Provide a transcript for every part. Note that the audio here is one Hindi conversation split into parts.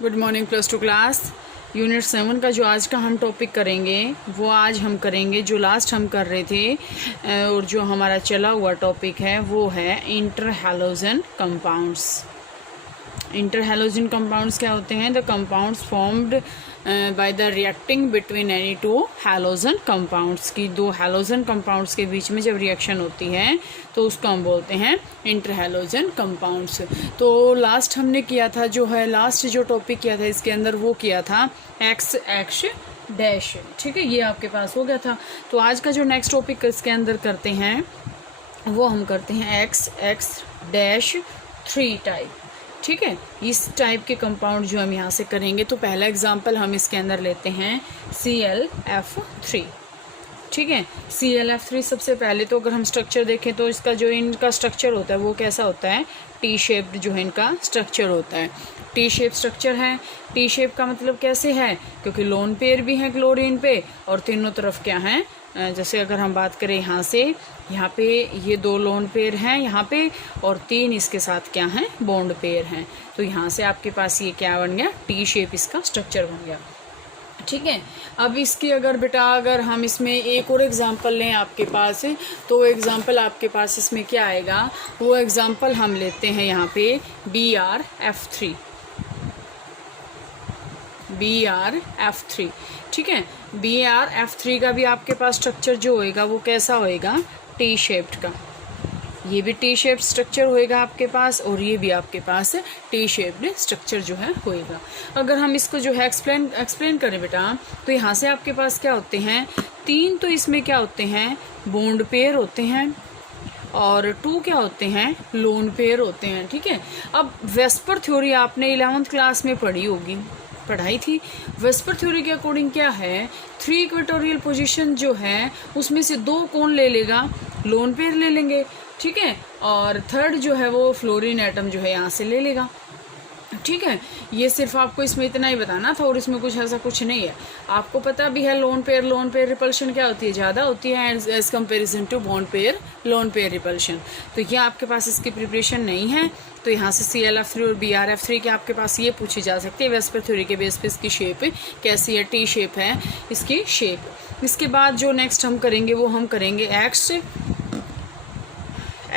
Good morning plus two class. Unit 7 का जो आज का हम टॉपिक करेंगे वो आज हम करेंगे जो लास्ट हम कर रहे थे और जो हमारा चला हुआ टॉपिक है वो है इंटरहैलोजन कंपाउंड्स। इंटरहैलोजन कंपाउंड्स क्या होते हैं? The compounds formed by the reacting between any two halogen compounds की दो हैलोजन कंपाउंड्स के बीच में जब रिएक्शन होती है तो उसको हम बोलते हैं इंटरहैलोजन कंपाउंड्स। तो लास्ट हमने किया था जो है लास्ट जो टॉपिक किया था इसके अंदर वो किया था एक्स एक्स डैश। ठीक है, ये आपके पास हो गया था। तो आज का जो नेक्स्ट टॉपिक इसके अंदर करते हैं वो हम करते हैं एक्स एक्स डैश 3 टाइप। ठीक है, इस टाइप के कंपाउंड जो हम यहाँ से करेंगे तो पहला एग्जांपल हम इसके अंदर लेते हैं ClF3। ठीक है, ClF3 सबसे पहले तो अगर हम स्ट्रक्चर देखें तो इसका जो इनका स्ट्रक्चर होता है वो कैसा होता है? टी शेप्ड जो है इनका स्ट्रक्चर होता है। टी शेप स्ट्रक्चर है। टी शेप का मतलब कैसे है? क्योंकि लोन पेयर भी है क्लोरीन पे और तीनों तरफ क्या है, जैसे अगर हम बात करें यहाँ से यहाँ पे ये 2 लोन पेयर हैं यहाँ पे और 3 इसके साथ क्या हैं? बॉन्ड पेयर हैं। तो यहाँ से आपके पास ये क्या बन गया? टी शेप इसका स्ट्रक्चर बन गया। ठीक है, अब इसकी अगर हम इसमें एक और एग्जांपल लें आपके पास तो एग्जांपल आपके पास इसमें क्या आएगा? वो एग्जांपल हम लेते हैं यहाँ पे BrF3। BrF3। ठीक है, BrF3 का भी आपके पास स्ट्रक्चर जो होएगा वो कैसा होएगा? टी शेप्ड का। ये भी टी शेप्ड स्ट्रक्चर होएगा आपके पास और ये भी आपके पास टी शेप्ड स्ट्रक्चर जो है होएगा। अगर हम इसको जो है एक्सप्लेन करें बेटा तो यहाँ से आपके पास क्या होते हैं? 3 तो इसमें क्या होते हैं? बॉन्ड पेयर होते हैं और 2 क्या होते हैं? लोन पेयर होते हैं। ठीक है, अब वेस्पर थ्योरी आपने 11th क्लास में पढ़ाई थी। वेस्पर थ्योरी के अकॉर्डिंग क्या है? 3 इक्वेटोरियल पोजीशन जो है उसमें से 2 कौन ले लेगा? लोन पेयर ले लेंगे। ठीक है, और थर्ड जो है वो फ्लोरीन एटम जो है यहाँ से ले लेगा। ठीक है, ये सिर्फ आपको इसमें इतना ही बताना था और इसमें कुछ ऐसा कुछ नहीं है। आपको पता भी है लोन पेयर रिपल्शन क्या होती है? ज़्यादा होती है as comparison to bond pair lone pair repulsion. तो ये आपके पास इसकी प्रिपरेशन नहीं है। तो यहाँ से ClF3 और BrF3 के आपके पास ये पूछी जा सकती है वेस्पर थ्योरी के बेस पे इसकी शेप कैसी है? टी शेप है इसकी शेप। इसके बाद जो नेक्स्ट हम करेंगे वो हम करेंगे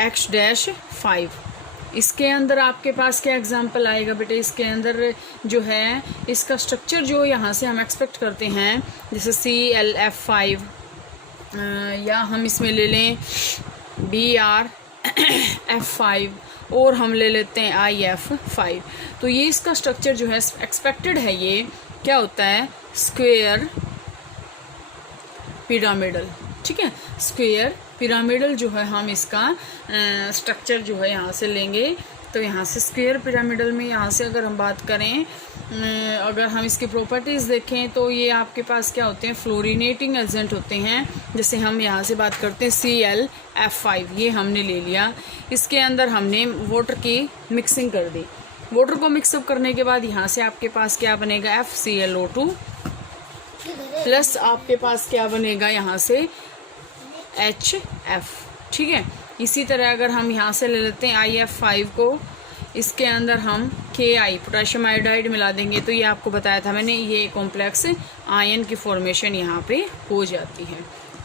X-5। इसके अंदर आपके पास क्या एग्जाम्पल आएगा बेटे? इसके अंदर जो है इसका स्ट्रक्चर जो यहाँ से हम एक्सपेक्ट करते हैं जैसे ClF5 या हम इसमें ले लें BrF5 और हम ले लेते हैं IF5। तो ये इसका स्ट्रक्चर जो है एक्सपेक्टेड है ये क्या होता है? Square pyramidal. ठीक है, स्क्वायर पिरामिडल जो है हम इसका स्ट्रक्चर जो है यहाँ से लेंगे। तो यहाँ से स्क्वायर पिरामिडल में यहाँ से अगर हम बात करें अगर हम इसकी प्रॉपर्टीज़ देखें तो ये आपके पास क्या होते हैं? फ्लोरिनेटिंग एजेंट होते हैं। जैसे हम यहाँ से बात करते हैं ClF5, ये हमने ले लिया। इसके अंदर हमने वाटर की मिक्सिंग कर दी। वाटर को मिक्सअप करने के बाद यहाँ से आपके पास क्या बनेगा? FClO2 प्लस आपके पास क्या बनेगा यहाँ से? HF। ठीक है, इसी तरह अगर हम यहाँ से ले लेते हैं IF5 को, इसके अंदर हम Ki पोटेशियम आयोडाइड मिला देंगे तो ये आपको बताया था मैंने, ये कॉम्प्लेक्स आयन की फॉर्मेशन यहाँ पे हो जाती है।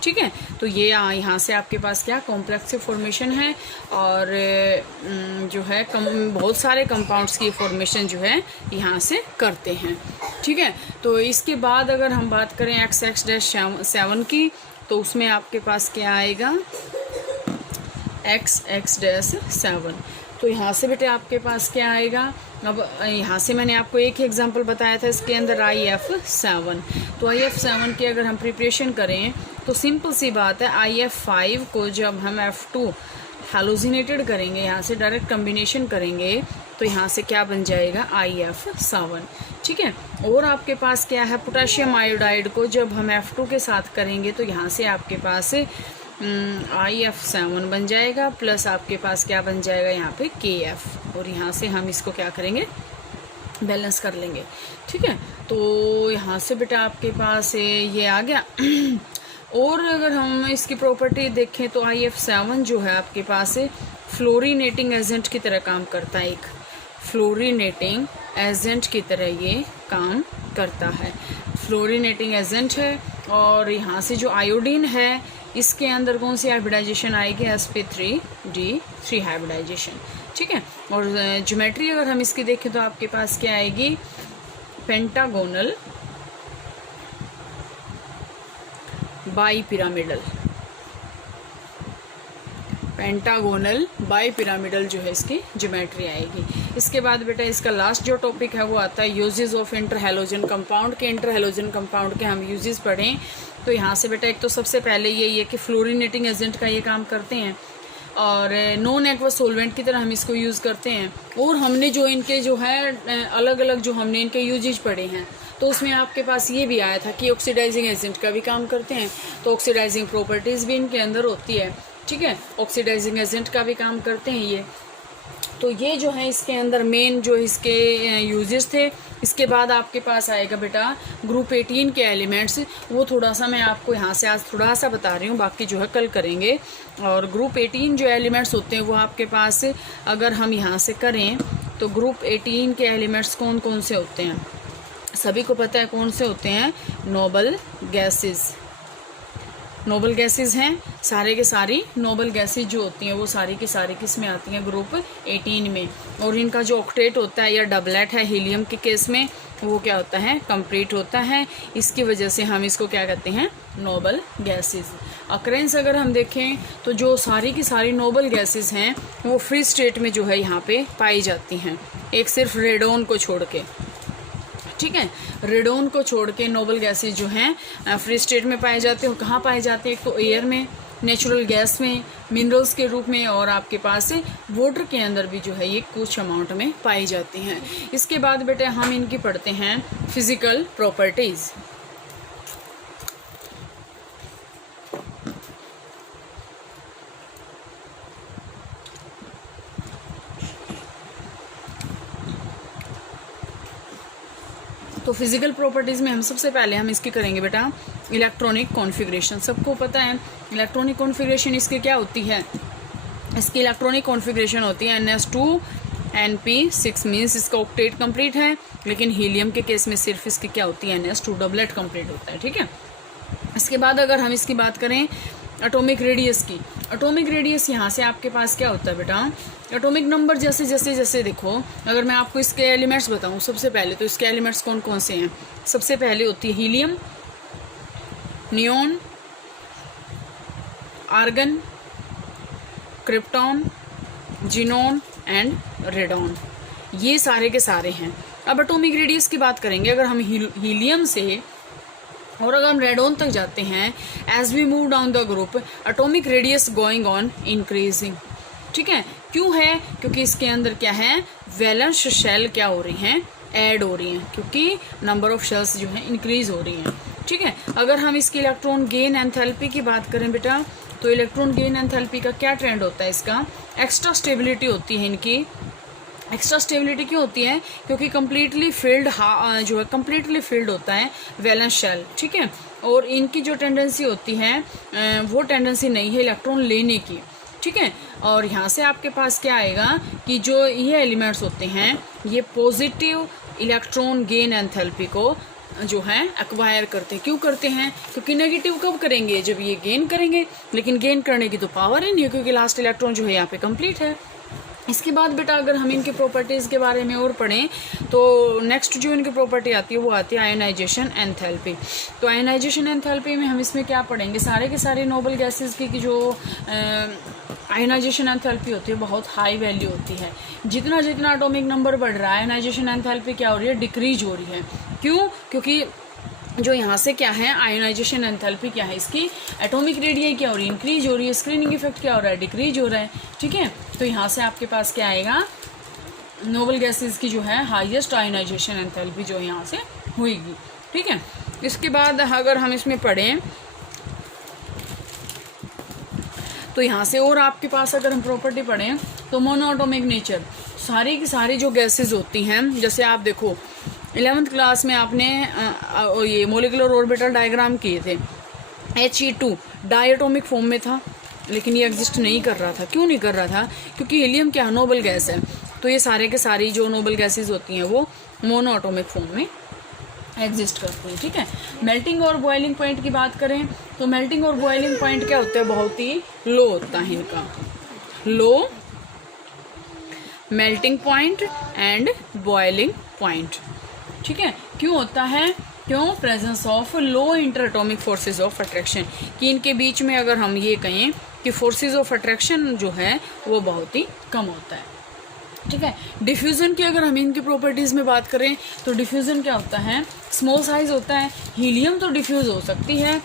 ठीक है, तो ये यहाँ से आपके पास क्या कॉम्प्लेक्स फॉर्मेशन है और जो है बहुत सारे कंपाउंड्स की फॉर्मेशन जो है यहाँ से करते हैं। ठीक है, तो इसके बाद अगर हम बात करें XX-7 की तो उसमें आपके पास क्या आएगा? XX-7। तो यहाँ से बेटे आपके पास क्या आएगा? अब यहाँ से मैंने आपको एक ही एग्जांपल बताया था इसके अंदर IF7। तो IF7 की अगर हम प्रिपरेशन करें तो सिंपल सी बात है, IF5 को जब हम F2 हैलोजिनेटेड करेंगे, यहाँ से डायरेक्ट कम्बिनेशन करेंगे तो यहाँ से क्या बन जाएगा? IF7। ठीक है, और आपके पास क्या है? पोटेशियम आयोडाइड को जब हम F2 के साथ करेंगे तो यहाँ से आपके पास IF7 बन जाएगा प्लस आपके पास क्या बन जाएगा? यहाँ पे KF और यहाँ से हम इसको क्या करेंगे? बैलेंस कर लेंगे। ठीक है, तो यहाँ से बेटा आपके पास ये आ गया। और अगर हम इसकी प्रॉपर्टी देखें तो IF7 जो है आपके पास फ्लोरिनेटिंग एजेंट की तरह काम करता है। एक फ्लोरिनेटिंग एजेंट की तरह ये काम करता है, फ्लोरीनेटिंग एजेंट है। और यहाँ से जो आयोडीन है इसके अंदर कौन सी हाइब्रिडाइजेशन आएगी, sp3d3 हाइब्रिडाइजेशन, ठीक है। और ज्योमेट्री अगर हम इसकी देखें तो आपके पास क्या आएगी, पेंटागोनल बाईपिरामिडल, पेंटागोनल बाईपिरामिडल जो है इसकी ज्योमेट्री आएगी। इसके बाद बेटा इसका लास्ट जो टॉपिक है वो आता है यूजेस ऑफ इंटरहैलोजन कंपाउंड के। इंटरहैलोजन कंपाउंड के हम यूजेस पढ़ें तो यहाँ से बेटा एक तो सबसे पहले यही है कि फ्लोरीनेटिंग एजेंट का ये काम करते हैं और नॉन एक्वस सोलवेंट की तरह हम इसको यूज़ करते हैं। और हमने जो इनके जो है अलग अलग जो हमने इनके यूजेज पढ़े हैं तो उसमें आपके पास ये भी आया था कि ऑक्सीडाइजिंग एजेंट का भी काम करते हैं, तो ऑक्सीडाइजिंग प्रॉपर्टीज़ भी इनके अंदर होती है, ठीक है। ऑक्सीडाइजिंग एजेंट का भी काम करते हैं ये। तो ये जो है इसके अंदर मेन जो इसके यूजेस थे। इसके बाद आपके पास आएगा बेटा ग्रुप 18 के एलिमेंट्स, वो थोड़ा सा मैं आपको यहाँ से आज थोड़ा सा बता रही हूँ, बाकी जो है कल करेंगे। और ग्रुप 18 जो एलिमेंट्स होते हैं वो आपके पास अगर हम यहाँ से करें तो ग्रुप 18 के एलिमेंट्स कौन कौन से होते हैं, सभी को पता है कौन से होते हैं, नोबल गैसेस। नोबल गैसेस हैं, सारे के सारी नोबल गैसेस जो होती हैं वो सारी की सारी किस में आती हैं, ग्रुप 18 में। और इनका जो ऑक्टेट होता है या डबलेट है हीलियम के केस में वो क्या होता है, कंप्लीट होता है। इसकी वजह से हम इसको क्या कहते हैं, नोबल गैसेस। अकरेंस अगर हम देखें तो जो सारी की सारी नोबल गैसेस हैं वो फ्री स्टेट में जो है यहाँ पे पाई जाती हैं, एक सिर्फ रेडोन को छोड़ के, ठीक है। रेडोन को छोड़ के नोबल गैसेस जो हैं फ्री स्टेट में पाए जाते हैं। कहाँ पाए जाते हैं, एक तो एयर में, नेचुरल गैस में, मिनरल्स के रूप में, और आपके पास वाटर के अंदर भी जो है ये कुछ अमाउंट में पाई जाती हैं। इसके बाद बेटा हम इनकी पढ़ते हैं फिजिकल प्रॉपर्टीज़। तो फिजिकल प्रॉपर्टीज़ में हम सबसे पहले हम इसकी करेंगे बेटा इलेक्ट्रॉनिक कॉन्फ़िगरेशन। सबको पता है इलेक्ट्रॉनिक कॉन्फ़िगरेशन इसकी क्या होती है, इसकी इलेक्ट्रॉनिक कॉन्फ़िगरेशन होती है NS2Np6 मीन्स इसका ऑक्टेट कंप्लीट है, लेकिन हीलियम के केस में सिर्फ इसकी क्या होती है, NS2 डबलेट कंप्लीट होता है, ठीक है। इसके बाद अगर हम इसकी बात करें एटॉमिक रेडियस की, एटॉमिक रेडियस यहाँ से आपके पास क्या होता है बेटा, एटॉमिक नंबर जैसे जैसे जैसे देखो, अगर मैं आपको इसके एलिमेंट्स बताऊँ सबसे पहले तो इसके एलिमेंट्स कौन कौन से हैं। सबसे पहले होती है helium, neon, argon, krypton, xenon and radon, ये सारे के सारे हैं। अब एटॉमिक रेडियस की बात करेंगे, अगर हम हीलियम से और अगर हम रेडॉन तक जाते हैं, as we move down the group atomic radius going on increasing, ठीक है। क्यों है, क्योंकि इसके अंदर क्या है, वैलेंस शेल क्या हो रही हैं, ऐड हो रही हैं, क्योंकि नंबर ऑफ शेल्स जो है इंक्रीज हो रही हैं, ठीक है। अगर हम इसकी इलेक्ट्रॉन गेन एंथैल्पी की बात करें बेटा, तो इलेक्ट्रॉन गेन एंथैल्पी का क्या ट्रेंड होता है, इसका एक्स्ट्रा स्टेबिलिटी होती है इनकी। एक्स्ट्रा स्टेबिलिटी क्यों होती है, क्योंकि कम्प्लीटली फिल्ड जो है कम्प्लीटली फिल्ड होता है वैलेंस शेल, ठीक है। और इनकी जो टेंडेंसी होती है वो टेंडेंसी नहीं है इलेक्ट्रॉन लेने की, ठीक है। और यहाँ से आपके पास क्या आएगा कि जो ये एलिमेंट्स होते हैं ये पॉजिटिव इलेक्ट्रॉन गेन एंथैल्पी को जो है एक्वायर करते हैं। क्यों करते हैं, क्योंकि नेगेटिव कब करेंगे, जब ये गेन करेंगे, लेकिन गेन करने की तो पावर ही नहीं है क्योंकि लास्ट इलेक्ट्रॉन जो है यहाँ पे कंप्लीट है। इसके बाद बेटा अगर हम इनकी प्रॉपर्टीज़ के बारे में और पढ़ें तो नेक्स्ट जो इनकी प्रॉपर्टी आती है वो आती है आयनाइजेशन एंथैल्पी। तो आयनाइजेशन एंथैल्पी में हम इसमें क्या पढ़ेंगे, सारे के सारे नोबल गैसेस की जो आयनाइजेशन एंथैल्पी होती है बहुत हाई वैल्यू होती है। जितना जितना एटॉमिक नंबर बढ़ रहा है आयनाइजेशन एंथैल्पी क्या हो रही है, डिक्रीज हो रही है। क्यों, क्योंकि जो यहाँ से क्या है आयनाइजेशन एंथैल्पी क्या है, इसकी एटॉमिक रेडियस क्या हो रही है, इंक्रीज हो रही है, स्क्रीनिंग इफेक्ट क्या हो रहा है, डिक्रीज हो रहा है, ठीक है। तो यहाँ से आपके पास क्या आएगा, नोबल गैसेस की जो है हाईएस्ट आयनाइजेशन एंथैल्पी जो यहाँ से होगी, ठीक है। इसके बाद अगर हम इसमें पढ़ें तो यहाँ से और आपके पास अगर हम प्रॉपर्टी पढ़ें तो मोनोएटॉमिक नेचर, सारी की सारी जो गैसेस होती हैं, जैसे आप देखो 11th क्लास में आपने ये मोलिकुलर ऑर्बिटल डायग्राम किए थे, He2 डायटोमिक फॉर्म में था लेकिन ये एग्जिस्ट नहीं कर रहा था। क्यों नहीं कर रहा था, क्योंकि हीलियम क्या नोबल गैस है, तो ये सारे के सारी जो नोबल गैसेज होती हैं वो मोनो एटॉमिक फॉर्म में एग्जिस्ट करती हैं। ठीक है, मेल्टिंग और बॉइलिंग पॉइंट की बात करें तो मेल्टिंग और बॉइलिंग पॉइंट क्या होता है, बहुत ही लो होता है इनका, low melting point and boiling point. ठीक है, क्यों होता है, क्यों, presence of low inter atomic forces of attraction, कि इनके बीच में अगर हम ये कहें कि फोर्सेज ऑफ अट्रैक्शन जो है वो बहुत ही कम होता है। ठीक है, डिफ्यूजन की अगर हम इनकी प्रॉपर्टीज़ में बात करें तो डिफ्यूजन क्या होता है, स्मॉल साइज होता है। हीलियम तो डिफ्यूज हो सकती है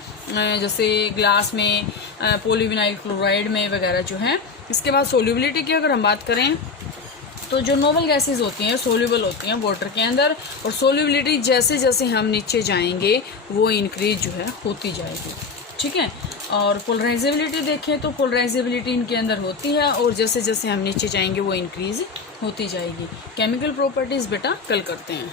जैसे ग्लास में, पॉलीविनाइल क्लोराइड में वगैरह जो है। इसके बाद सोल्यूबिलिटी की अगर हम बात करें तो जो नोबल गैसेज होती हैं सोल्यूबल होती हैं वाटर के अंदर, और सोल्यूबिलिटी जैसे जैसे हम नीचे जाएंगे वो इंक्रीज जो है होती जाएगी। ठीक है, और पोलराइजेबिलिटी देखें तो पोलराइजेबिलिटी इनके अंदर होती है और जैसे जैसे हम नीचे जाएंगे वो इंक्रीज होती जाएगी। केमिकल प्रॉपर्टीज़ बेटा कल करते हैं।